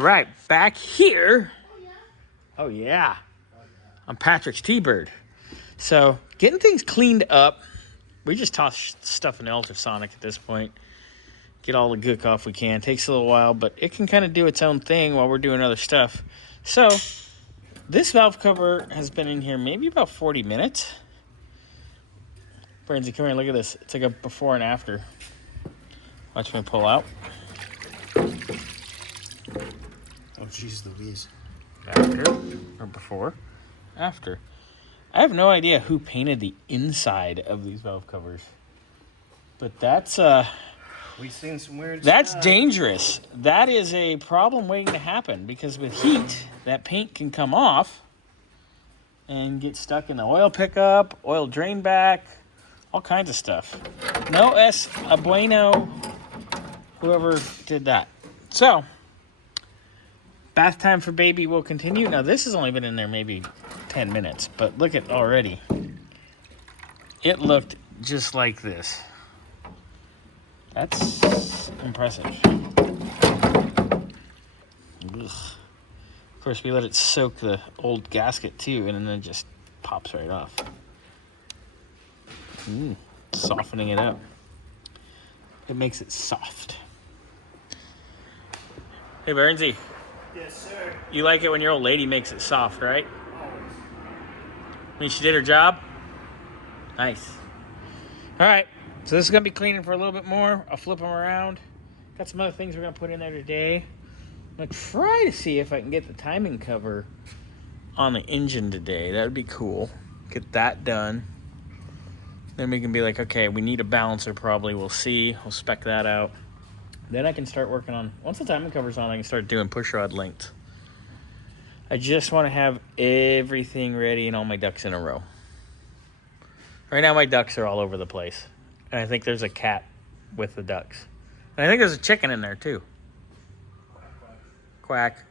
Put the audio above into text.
Right, back here. Oh yeah. On Patrick's T-Bird. So getting things cleaned up. We just toss stuff in the ultrasonic at this point. Get all the gook off we can. Takes a little while, but it can kind of do its own thing while we're doing other stuff. So this valve cover has been in here maybe about 40 minutes. Bernsey, come here, look at this. It's like a before and after. Watch me pull out. Oh, jeez Louise. After, or before, after. I have no idea who painted the inside of these valve covers. But that's, We've seen some weird that's stuff. dangerous. That is a problem waiting to happen because with heat, that paint can come off and get stuck in the oil pickup, oil drain back, all kinds of stuff. No es bueno, whoever did that. So, bath time for baby will continue. Now, this has only been in there maybe 10 minutes, but look at already. It looked just like this. That's impressive. Ugh. Of course, we let it soak the old gasket too, and then it just pops right off. Softening it up. It makes it soft. Hey, Bernsey. Yes, sir. You like it when your old lady makes it soft, right? Always. I mean, she did her job? Nice. All right. So this is going to be cleaning for a little bit more. I'll flip them around. Got some other things we're going to put in there today. I'm going to try to see if I can get the timing cover on the engine today. That would be cool. Get that done. Then we can be like, okay, we need a balancer probably. We'll see. We'll spec that out. Then I can start working on, once the timing cover's on, I can start doing push rod lengths. I just want to have everything ready and all my ducks in a row. Right now my ducks are all over the place. And I think there's a cat with the ducks. And I think there's a chicken in there too. Quack.